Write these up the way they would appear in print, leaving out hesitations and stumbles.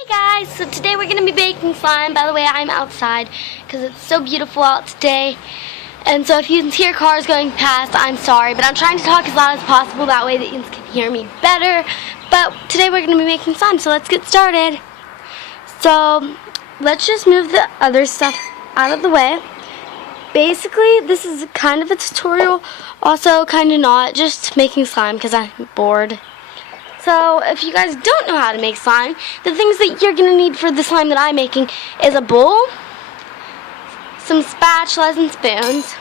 Hey guys, so today we're going to be baking slime. By the way, I'm outside because it's so beautiful out today. And so if you can hear cars going past, I'm sorry. But I'm trying to talk as loud as possible, that way that you can hear me better. But today we're going to be making slime, so let's get started. So let's just move the other stuff out of the way. Basically, this is kind of a tutorial, also kind of not, just making slime because I'm bored. So if you guys don't know how to make slime, the things that you're going to need for the slime that I'm making is a bowl, some spatulas and spoons,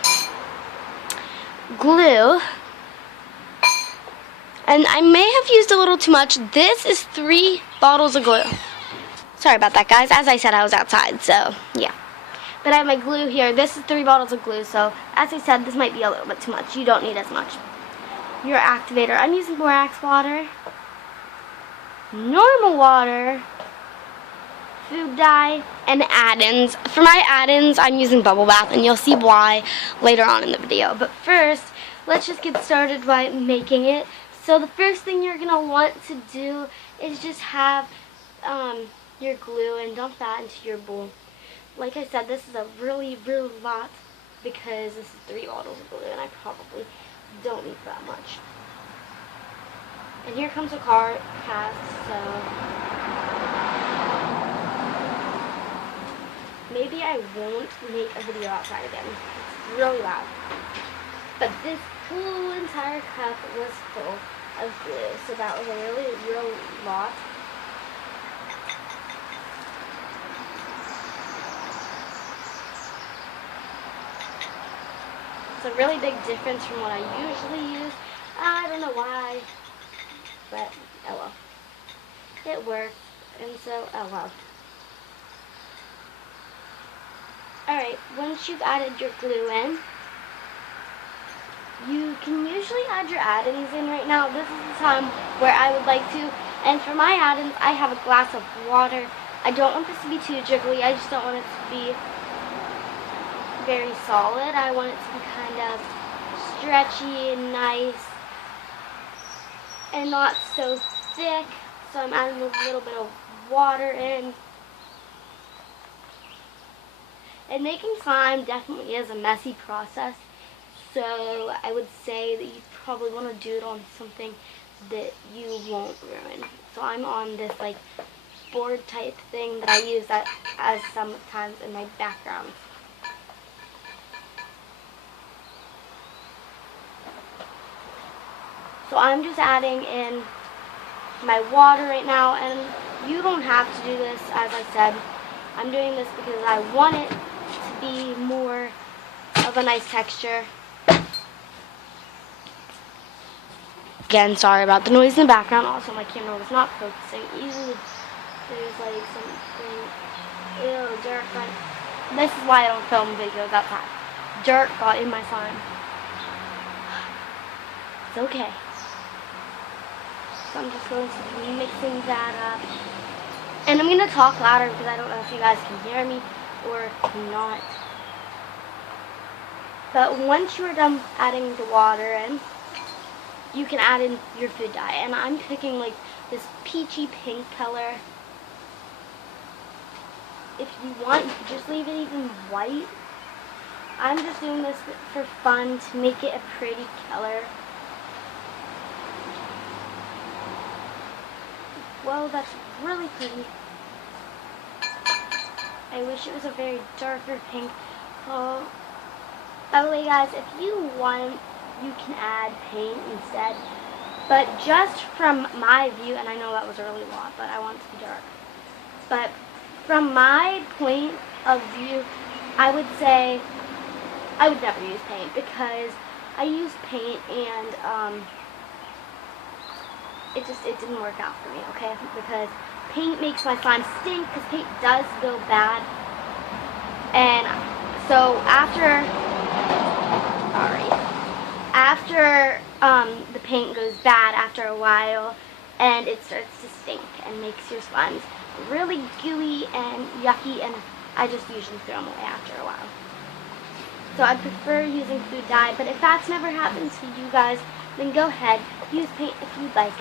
glue, and I may have used a little too much. This is 3 bottles of glue. Sorry about that, guys. As I said, I was outside, so yeah. But I have my glue here. This is 3 bottles of glue, so as I said, this might be a little bit too much. You don't need as much. Your activator. I'm using borax water, normal water, food dye, and add-ins. For my add-ins, I'm using bubble bath, and you'll see why later on in the video. But first, let's just get started by making it. So the first thing you're going to want to do is just have your glue and dump that into your bowl. Like I said, this is a really lot because this is 3 bottles of glue, and I probably don't need that much. And here comes a car past, so maybe I won't make a video outside again. It's really loud. But this whole entire cup was full of glue, so that was a real lot. It's a really big difference from what I usually use. I don't know why. But, oh well. It worked, and so, oh well. Alright, once you've added your glue in, you can usually add your add-ins in right now. This is the time where I would like to. And for my add-ins, I have a glass of water. I don't want this to be too jiggly. I just don't want it to be very solid. I want it to be kind of stretchy and nice, and not so thick, so I'm adding a little bit of water in. And making slime definitely is a messy process, so I would say that you probably want to do it on something that you won't ruin. So I'm on this like board type thing that I use that as sometimes in my background. So I'm just adding in my water right now, and you don't have to do this, as I said. I'm doing this because I want it to be more of a nice texture. Again, sorry about the noise in the background. Also, my camera was not focusing. Usually there's like something, dirt got, this is why I don't film videos outside. Dirt got in my slime. It's okay. So I'm just going to be mixing that up. And I'm going to talk louder because I don't know if you guys can hear me or not. But once you're done adding the water in, you can add in your food dye. And I'm picking like this peachy pink color. If you want, you can just leave it even white. I'm just doing this for fun to make it a pretty color. Well, that's really pretty. I wish it was a very darker pink. So, by the way, guys, if you want, you can add paint instead. But just from my view, and I know that was a really lot, but I want it to be dark. But from my point of view, I would say I would never use paint because I used paint and it didn't work out for me, okay? Because paint makes my slime stink, because paint does go bad. And so after the paint goes bad after a while, and it starts to stink and makes your slimes really gooey and yucky, and I just usually throw them away after a while. So I prefer using food dye, but if that's never happened to you guys, then go ahead, use paint if you'd like.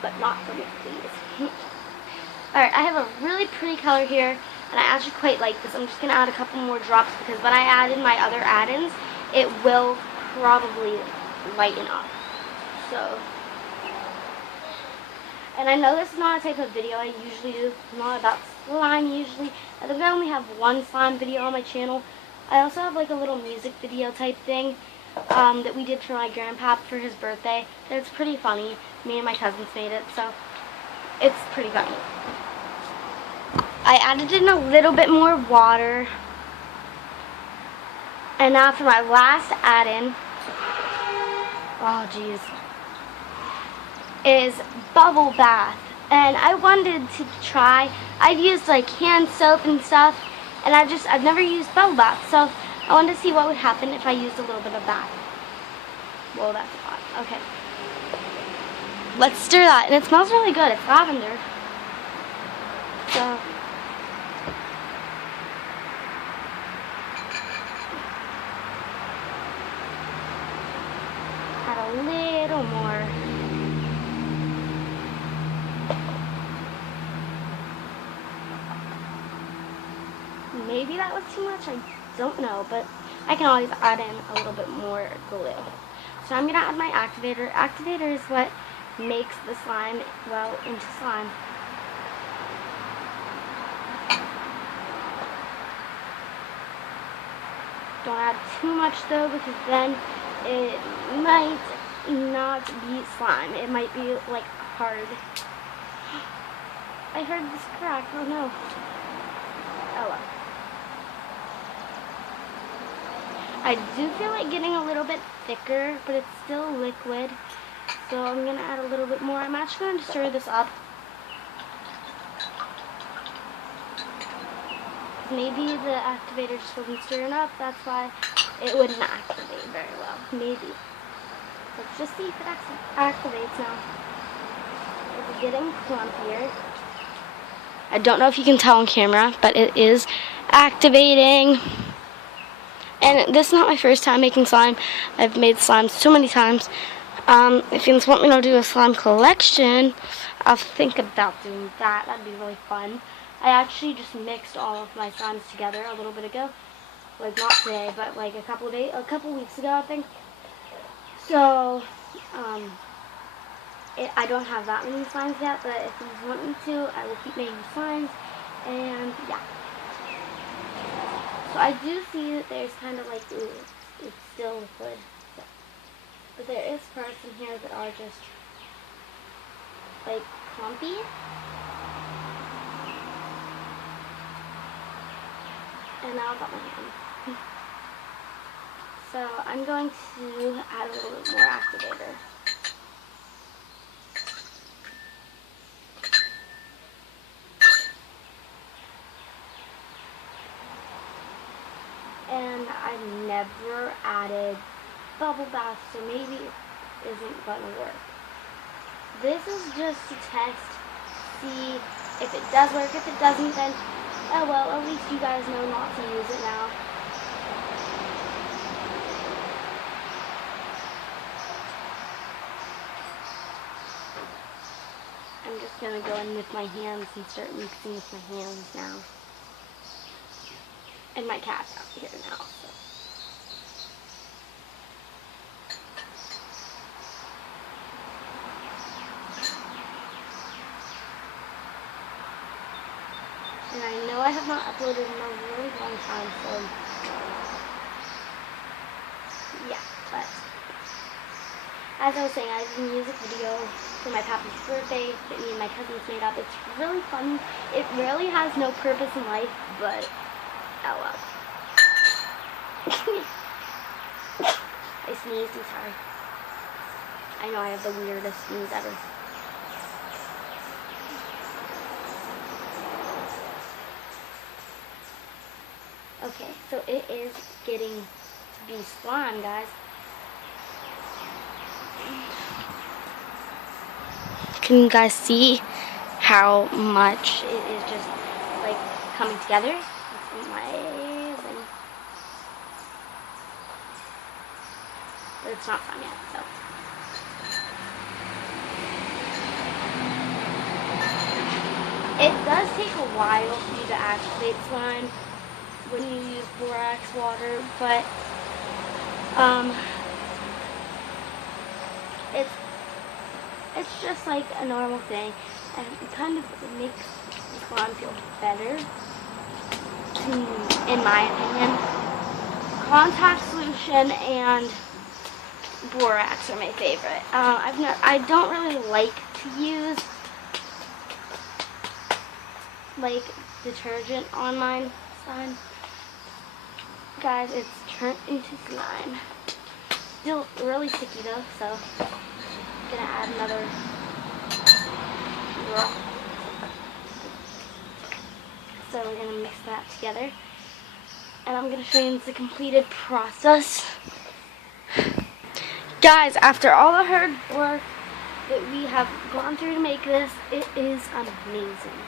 But not for me, please. Alright, I have a really pretty color here, and I actually quite like this. I'm just going to add a couple more drops because when I add in my other add-ins, it will probably lighten up. So, and I know this is not a type of video I usually do. It's not about slime usually. I think I only have one slime video on my channel. I also have like a little music video type thing that we did for my grandpa for his birthday. It's pretty funny. Me and my cousins made it, so it's pretty funny. I added in a little bit more water. And now for my last add-in, oh geez, is bubble bath. And I wanted to try, I've used like hand soap and stuff, and I've never used bubble bath, so I wanted to see what would happen if I used a little bit of that. Whoa, that's hot. Okay. Let's stir that, and it smells really good. It's lavender. So, add a little more. Maybe that was too much, I don't know, but I can always add in a little bit more glue. So I'm going to add my activator. Activator is what makes the slime, well, into slime. Don't add too much though, because then it might not be slime. It might be like hard. I heard this crack, oh no. Oh well. I do feel like getting a little bit thicker, but it's still liquid. So I'm going to add a little bit more. I'm actually going to stir this up. Maybe the activator just wasn't stirring up. That's why it wouldn't activate very well. Maybe. Let's just see if it activates now. It's getting clumpier. I don't know if you can tell on camera, but it is activating. And this is not my first time making slime. I've made slime so many times. If you want me to do a slime collection, I'll think about doing that. That'd be really fun. I actually just mixed all of my slimes together a little bit ago. Like not today, but like a couple weeks ago, I think. So, I don't have that many slimes yet, but if you want me to, I will keep making slimes. And yeah. So I do see that there's kind of like, ooh, it's still liquid. So. But there is parts in here that are just like clumpy. And now I've got my hand. So I'm going to add a little bit more activator. And I've never added bubble bath, so maybe it isn't going to work. This is just to test, see if it does work. If it doesn't, then oh well, at least you guys know not to use it now. I'm just going to go in with my hands and start mixing with my hands now. And my cat's out here now. So. And I know I have not uploaded in a really long time, so yeah, but as I was saying, I have a music video for my papa's birthday that me and my cousins made up. It's really fun. It really has no purpose in life, but oh well. I sneezed, I'm sorry. I know I have the weirdest sneeze ever. Okay, so it is getting to be slime, guys. Can you guys see how much it is just like coming together? It's amazing. But it's not fun yet, so. It does take a while for you to activate slime when you use borax water, but it's just like a normal thing, and it kind of makes the slime feel better, in my opinion. Contact solution and borax are my favorite. I don't really like to use like detergent on my slime. Guys, it's turned into slime. Still really sticky though, so I'm gonna add another drop. So we're gonna mix that together, and I'm gonna show you the completed process. Guys, after all the hard work that we have gone through to make this, it is amazing.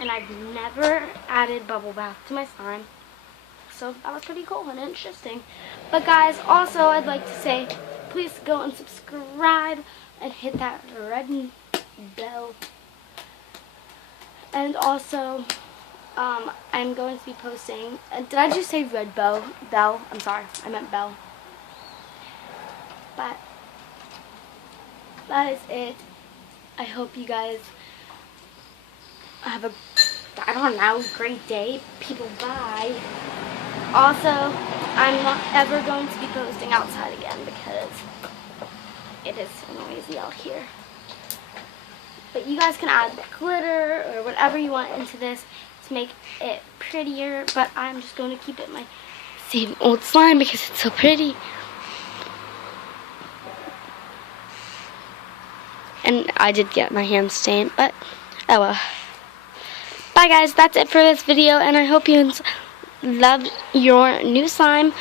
And I've never added bubble bath to my slime, so that was pretty cool and interesting. But guys, also I'd like to say, please go and subscribe and hit that red bell. And also, I'm going to be posting, did I just say red bell? Bell? I'm sorry, I meant bell. But that is it. I hope you guys have a, I don't know, great day. People, bye. Also, I'm not ever going to be posting outside again because it is so noisy out here. But you guys can add glitter or whatever you want into this to make it prettier, but I'm just going to keep it my same old slime because it's so pretty. And I did get my hands stained, but oh well. Bye guys, that's it for this video, and I hope you loved your new slime.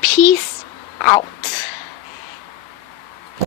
Peace out.